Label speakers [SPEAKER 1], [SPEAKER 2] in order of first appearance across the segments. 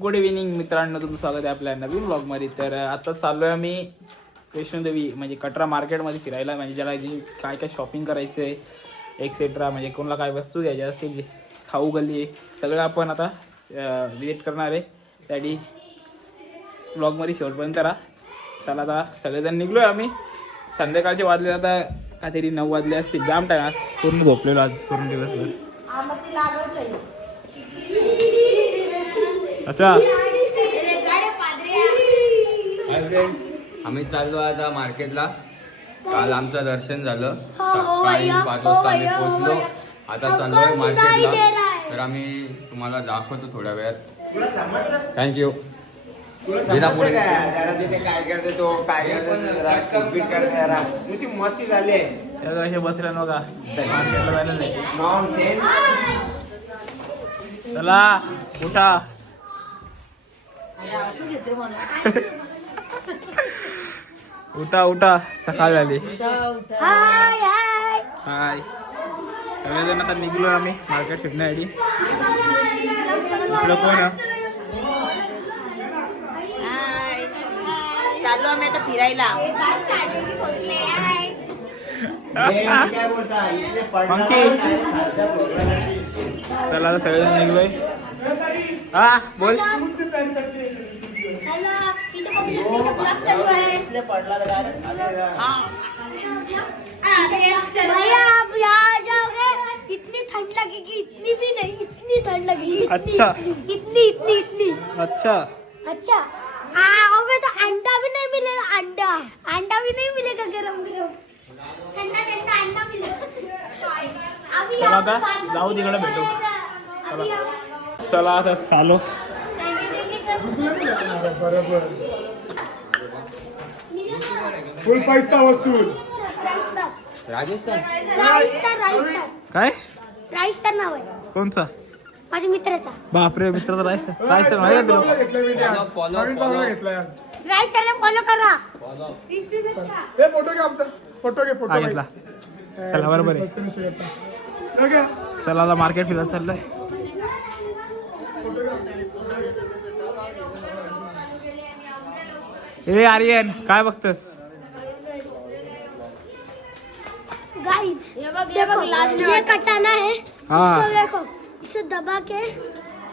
[SPEAKER 1] Good evening मित्रांनो. तुमचं स्वागत आहे आपल्या नवीन ब्लॉगमध्ये तर आता चाललो आहे आम्ही वैष्णोदेवी म्हणजे कटरा मार्केटमध्ये फिरायला. म्हणजे ज्याला जे काय काय शॉपिंग करायचं आहे एक्सेट्रा म्हणजे कोणाला काय वस्तू घ्यायच्या असतील खाऊ गल्ली सगळं आपण आता विजिट करणार आहे. त्यासाठी ब्लॉगमध्ये शेवटपर्यंत राहा. चला आता सगळेजण निघलो आहे आम्ही. संध्याकाळचे वाजले आता काहीतरी नऊ वाजले असतील. जाम टाईम आज. पूर्ण झोपलेलो आज पूर्ण दिवसभर. अच्छा.
[SPEAKER 2] हाय फ्रेंड्स आम्ही चाललो आता मार्केटला. काल आमचं दर्शन झालं.
[SPEAKER 3] हो,
[SPEAKER 2] सकाळी पाच वाजता आम्ही पोहोचलो. आता चाललोय मार्केटला तर आम्ही तुम्हाला दाखवतो थोड्या वेळात. थँक्यू
[SPEAKER 4] मस्ती झाली.
[SPEAKER 1] बसल्या नका. मार्केटला नाही. चला उठा. उठा उठा सकाळ झाली.
[SPEAKER 3] हाय हाय.
[SPEAKER 1] हाय. सगळेजण आता निघलो आम्ही मार्केट फिरण्यासाठी. इकडं कोण?
[SPEAKER 3] चाललो आम्ही आता फिरायला.
[SPEAKER 1] चला सगळेजण निघलोय. हा बोल.
[SPEAKER 4] पडला
[SPEAKER 3] भैया आप यहाँ जाओगे इतनी ठंड लगेगी इतनी भी नहीं इतनी ठंड लगेगी
[SPEAKER 1] अच्छा।
[SPEAKER 3] इतनी इतनी इतनी।
[SPEAKER 1] अच्छा।
[SPEAKER 3] अच्छा। आओगे तो अंडा भी नहीं मिलेगा अंडा। अंडा भी नहीं मिलेगा गरम गरम। ठंडा ठंडा अंडा मिलेगा। अभी
[SPEAKER 1] जाऊ तिकडे भेटू. चला आता चालो
[SPEAKER 5] फुल पैसा वसूल.
[SPEAKER 3] राजस्थान.
[SPEAKER 2] राजस्थान
[SPEAKER 3] राजस्थान. राजस्थान
[SPEAKER 1] काय?
[SPEAKER 3] राजस्थान नाव आहे.
[SPEAKER 1] कोणचा?
[SPEAKER 3] माझ्या मित्राचा.
[SPEAKER 1] बापरे मित्राचा राहायचं राहायचं माहिती तुला?
[SPEAKER 5] घेतलं मी ते आज.
[SPEAKER 2] Follow, follow,
[SPEAKER 5] नवीन
[SPEAKER 2] follow.
[SPEAKER 5] पावला घेतलाय आज.
[SPEAKER 3] राजस्थानला फॉलो करा.
[SPEAKER 5] हे फोटो घे आमचा. फोटो घे फोटो
[SPEAKER 1] हा. घेतला. चला, बरोबर आहे. चला आता मार्केट फिरायला चाललोय. ए आर्यन काय बघतस?
[SPEAKER 3] गाइस देखो ये कटाना है
[SPEAKER 1] हाँ।
[SPEAKER 3] इसको देखो इसे दबा के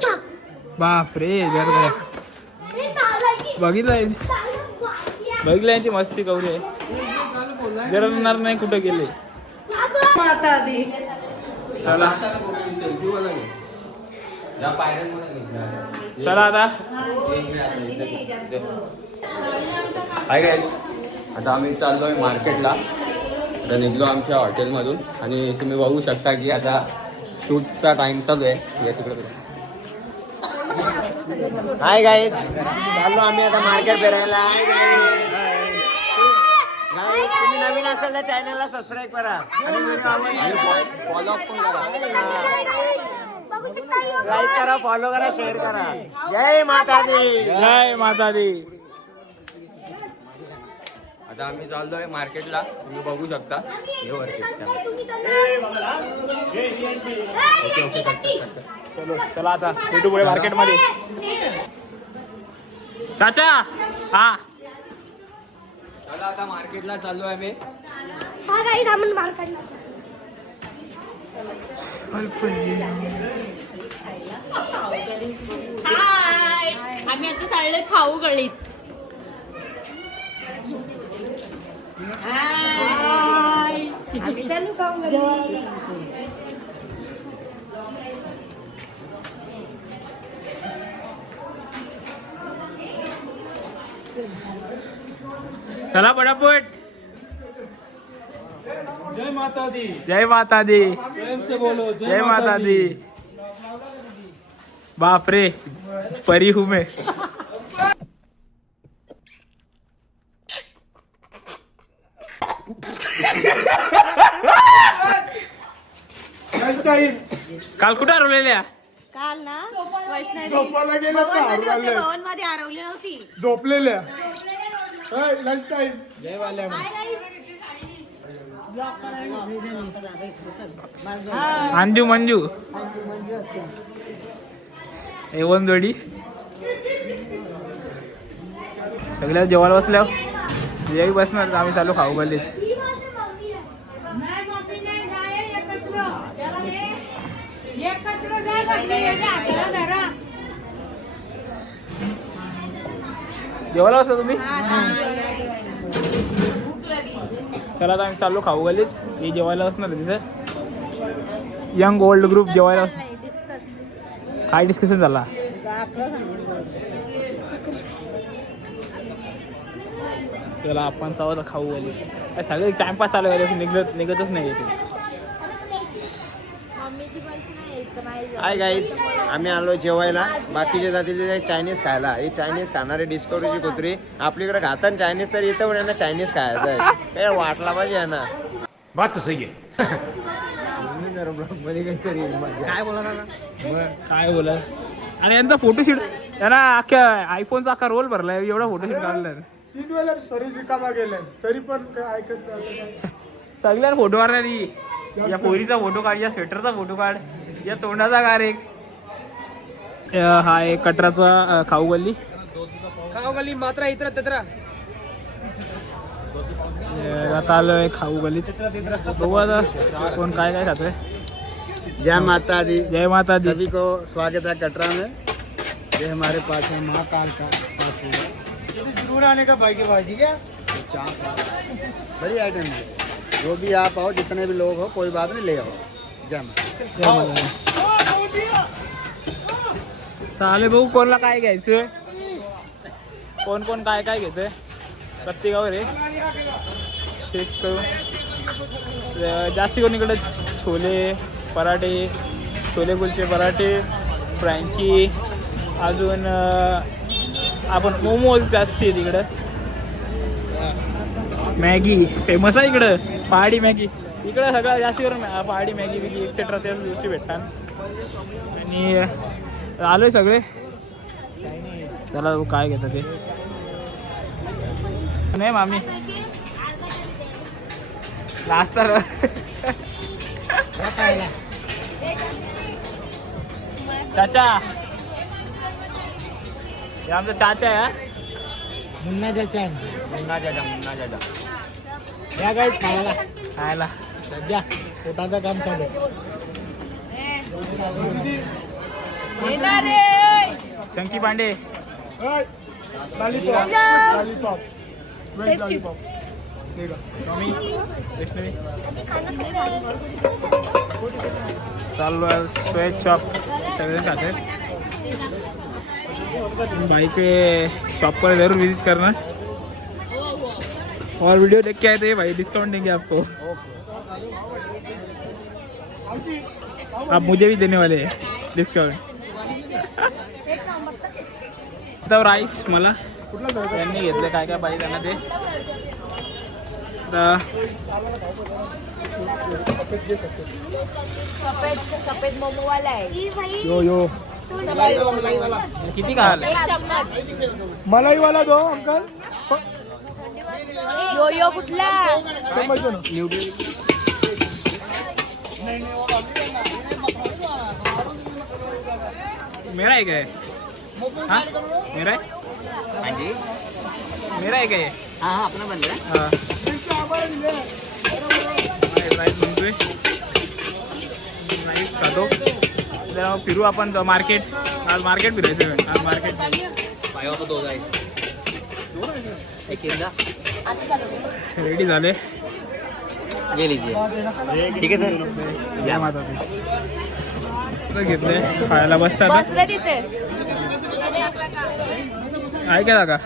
[SPEAKER 3] चक।
[SPEAKER 1] बापरे जर
[SPEAKER 3] वाटिया।
[SPEAKER 1] बघितलं यांची मस्ती कवरी? आहे जरणार नाही कुठं गेले? चला. चला आता.
[SPEAKER 2] हाय गाईज आता आम्ही चाललोय मार्केटला. आता निघलो आमच्या हॉटेलमधून. आणि तुम्ही बघू शकता की आता शूटचा टाइम चालू आहे. या तिकडे.
[SPEAKER 4] हाय गाईज चाललो आम्ही आता मार्केट फिरायला. तुम्ही नवीन असाल तर चॅनलला सबस्क्राईब करा. आणि व्हिडिओ आवडला
[SPEAKER 2] फॉलो अप पण करा.
[SPEAKER 4] लाईक करा फॉलो करा शेअर करा. जय माता दी.
[SPEAKER 1] जय माता दी.
[SPEAKER 2] आता आम्ही चाललोय मार्केटला. तुम्ही बघू शकता. हे वरती.
[SPEAKER 1] चलो चला आता. भेटू पुढे मार्केटमध्ये चाचा! हा.
[SPEAKER 2] चला आता मार्केटला चाललोय आम्ही.
[SPEAKER 3] हा गाईस आपण मार्केटला
[SPEAKER 6] हाय आम्ही आता चाललोय खाऊ गळीत हाय आम्ही चालू
[SPEAKER 1] पटापट.
[SPEAKER 5] जय माता दी
[SPEAKER 1] जय माता दी
[SPEAKER 5] से बोलो
[SPEAKER 1] जय माता दी बापरे. परी हूँ मैं. काल कुठं हरवलेल्या?
[SPEAKER 6] काल ना वैष्णवी
[SPEAKER 5] झोपायला गेलो का?
[SPEAKER 6] भवनमध्ये होते
[SPEAKER 5] हरवले.
[SPEAKER 6] नव्हती.
[SPEAKER 5] झोपलेल्या. Lunch time
[SPEAKER 1] Anju Manju. A one जोडी. सगळ्या जेवायला बसल्यावर जेवी बसणार आम्ही चालू खाऊ गल्लीच
[SPEAKER 3] माझं मम्मी आहे.
[SPEAKER 6] नाही मम्मी नाही नाही एकत्र त्याला दे. एकत्र जा घातली याच्या हाताला धरा
[SPEAKER 1] जेवायला बसता तुम्ही? चला आता आम्ही चाललो खाऊ गल्लीच हे जेवायला बसणार आहे तिथे. यंग ओल्ड ग्रुप जेवायला काय डिस्कशन झाला? चला आपण चावत खाऊ काय सगळे टाइमपास चालू आहे निघत निघतच नाही येते
[SPEAKER 4] हाय गाईज आम्ही आलो जेवायला. बाकीचे जातील ते चायनीज खायला ही चायनीज खाणारी डिस्कवरीची कुत्री. आपलीकडे खातात चायनीज तर इथं पण यांना चायनीज खायचं आहे. काय वाटला पाहिजे यांना?
[SPEAKER 7] बात सही है
[SPEAKER 4] काहीतरी काय बोला
[SPEAKER 1] काय बोला आणि यांचा फोटोशूट यांना अख्ख्या आयफोनचा अख्खा रोल भरलाय. एवढा फोटोशूट काढलाय.
[SPEAKER 5] तीन वेळेला सर्विस रिकामा गेलाय. तरी पण काय ऐकत नाही.
[SPEAKER 1] सगळ्यांना फोटो मारणारी या पोरीचा फोटो काढ या स्वेटरचा फोटो काढ या तोंडाचा काढ एक. हा एक कटराचा खाऊ गल्ली.
[SPEAKER 5] खाऊ गली मात्र इतर तत्र.
[SPEAKER 1] आता आलोय खाऊ गल्लीत. बघू आता कोण काय काय खातोय.
[SPEAKER 4] जय माता दी.
[SPEAKER 1] जय माता दी.
[SPEAKER 4] सभी को स्वागत है कटरा में. ये हमारे पास है महाकाल का.
[SPEAKER 5] आने का भाई की भाजी क्या
[SPEAKER 4] बड़ी आइटम है। जो भी आप आओ जितने भी लोग हो कोई बात नहीं ले आओ। जय.
[SPEAKER 1] चालेल बघू कोणला काय घ्यायचं? कोण कोण काय काय घेतंय प्रत्येकावर आहे अं, जास्ती करून इकडे छोले पराठे छोले कुलचे पराठे फ्रँकी अजून आपण मोमोज जास्ती आहे तिकडं मॅगी फेमस आहे इकडं. पहाडी मॅगी. इकडं सगळं जास्ती करून पहाडी मॅगी बिगी एक्सेट्रा त्या दिवशी भेटतात. आणि अं, आलोय सगळे. चला बघू काय घेतं ते. नाही मामी. लास्ट तर. चाचा. हे आमचा चाचा आहे.
[SPEAKER 4] मुन्ना चाचा मुन्ना चाचा मुन्ना चाचा.
[SPEAKER 1] या काय खायला. खायला. सध्या पोटाचं काम चालू आहे. चंकी पांडे.
[SPEAKER 5] आहे.
[SPEAKER 1] स्वामी वैष्णवी चालू आहे शॉप सगळे खाते. भाई के शॉप पर ज़रूर विज़िट करना। और वीडियो देख के आए थे भाई डिस्काउंट देंगे आपको। आप मुझे भी देने वाले हैं डिस्काउंट तर राईस मला। त्यांनी घेतलं काय काय पाहिजे त्यांना ते
[SPEAKER 6] सफ़ेद सफ़ेद मोमो वाला आहे
[SPEAKER 5] यो यो।
[SPEAKER 1] किती खाल?
[SPEAKER 5] मलाई वाला दो अंकल.
[SPEAKER 6] यो यो कुठला
[SPEAKER 1] मेरा एक है हाँ? मेरा है
[SPEAKER 2] हाँ जी
[SPEAKER 1] मेरा एक है
[SPEAKER 2] हाँ हाँ अपना बन रहा है
[SPEAKER 1] हाँ. फिरू आपण मार्केट. आज मार्केट फिरायचं आहे. आज मार्केट. रेडी झाले.
[SPEAKER 2] ये लीजिए ठीक है सर
[SPEAKER 1] दी आता घेतलंय खायला बसता आहे का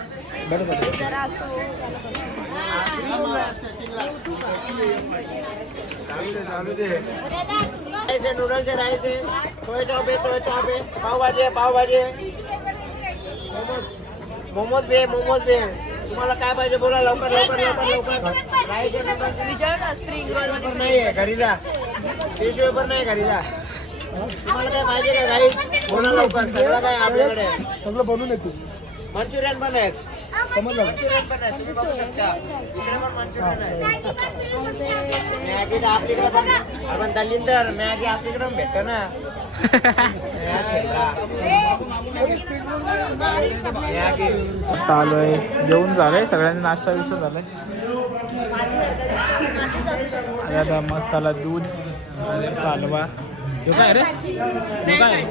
[SPEAKER 4] राईस आहे नूडल्स आहे राईस आहे सोया चॉप आहे सोया चॉप आहे पावभाजी आहे पावभाजी आहे मोमोज मोमोज बी आहे मोमोज बी आहे तुम्हाला काय पाहिजे बोला लवकर लवकर लवकर लवकर। राईस आहे नाही आहे घरी जा. टिश्यू पेपर नाही घरी जा. तुम्हाला काय पाहिजे का घरी बोला लवकर सगळं काय आपल्याकडे.
[SPEAKER 5] सगळं बनवून येतो
[SPEAKER 4] मंचुरियन पण आहेत.
[SPEAKER 5] समजलं
[SPEAKER 4] मॅगी तर पण आपण दलिंदर मॅगी आपलीकडे पण भेटतो ना या शेंगा. मॅगी
[SPEAKER 1] आता आलोय जेवण झालंय? सगळ्यांनी नाश्ता बिष्टा झालाय? आता मसाला दूध हलवा ह्यो काय रे? काय?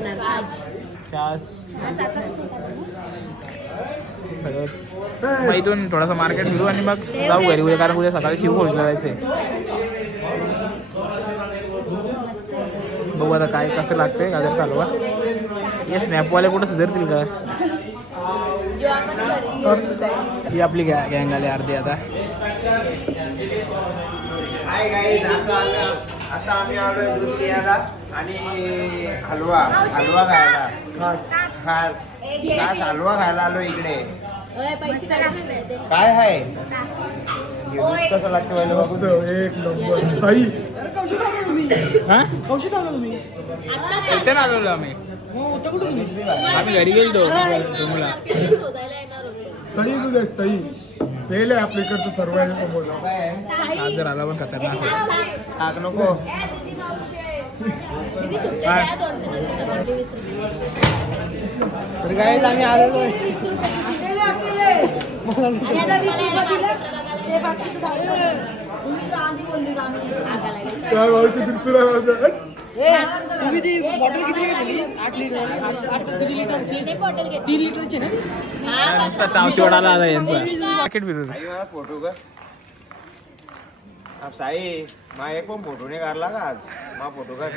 [SPEAKER 1] चास. सगळं. मग इथून थोडासा मार्केट फिरू आणि मग जाऊ घरी उद्या कारण उद्या सकाळी शिव खोलीला जायचंय. बघू आता काय कसं लागतंय गाजरचा हलवा हे स्नॅपवाले कुठं सुधारतील का? ही आपली गॅ गँग आली अर्धी आता.
[SPEAKER 4] हाय गाईज आता आम्ही आता आम्ही आलोय दूध पियाला आणि हलवा हलवा खायला. खास. खास. खास हलवा खायला आलो इकडे. काय आहे? कसं लागतं बघू
[SPEAKER 5] एक नंबर. सही
[SPEAKER 1] हा?
[SPEAKER 5] कौशिक आला तुम्ही?
[SPEAKER 1] रिटर्न आलेलो आम्ही.
[SPEAKER 5] मग होता कुठे तुम्ही?
[SPEAKER 1] आम्ही घरी गेलो डोंगला
[SPEAKER 5] सही तुझे सही फेल आहे आपल्या इकडचं सर्व आहे समोर
[SPEAKER 4] काय?
[SPEAKER 1] गाजर आला पण खतरनाक.
[SPEAKER 4] आग नको. तर गाईज आम्ही आलेलो आहे.
[SPEAKER 5] काय तुम्ही ती बॉटल किती घेतली आठ लिटर आठ किती लिटरची? तीन लिटरची ना
[SPEAKER 1] नुसता चावशी ओढाला आला यांचा. मार्केट फिरून
[SPEAKER 4] आई मला फोटो का? अब साई मा एक पण फोटो नाही काढला का आज? मा फोटो का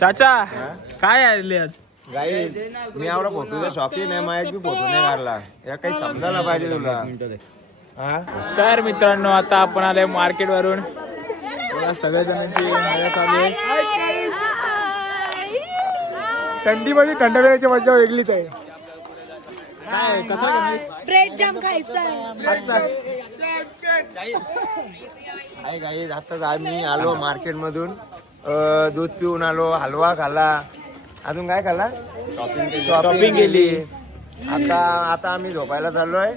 [SPEAKER 1] चाचा काय आले आज?
[SPEAKER 4] गाई मी एवढा फोटोचा शौकीन आहे मा एक बी फोटो नाही काढला. या काही समजायला पाहिजे तुला. हा?
[SPEAKER 1] तर मित्रांनो आता आपण आले मार्केट वरून सगळ्या जणांची मजा चालू आहे
[SPEAKER 5] थंडीमध्ये थंड वेळेची मजा वेगळीच आहे.
[SPEAKER 1] काय कसं
[SPEAKER 3] ब्रेड जाम खायचा
[SPEAKER 4] आम्ही आलो मार्केट मधून दूध पिऊन आलो हलवा खाल्ला. अजून काय खाल्ला? शॉपिंग केली. आता आता आम्ही झोपायला चाललोय.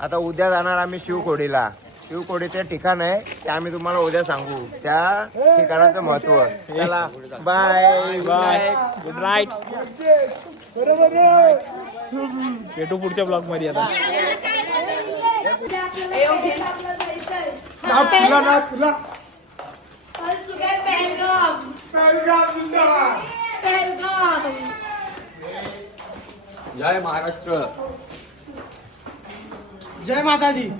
[SPEAKER 4] आता उद्या जाणार आम्ही शिवखोडीला. शिवखोडीचे ठिकाण आहे ते आम्ही तुम्हाला उद्या सांगू. त्या ठिकाणाचं महत्त्व चला बाय
[SPEAKER 1] बाय गुड नाईट भेटू पुढच्या ब्लॉगमध्ये आता.
[SPEAKER 5] ना तुला ना तुला
[SPEAKER 2] जय महाराष्ट्र.
[SPEAKER 5] जय माता दी.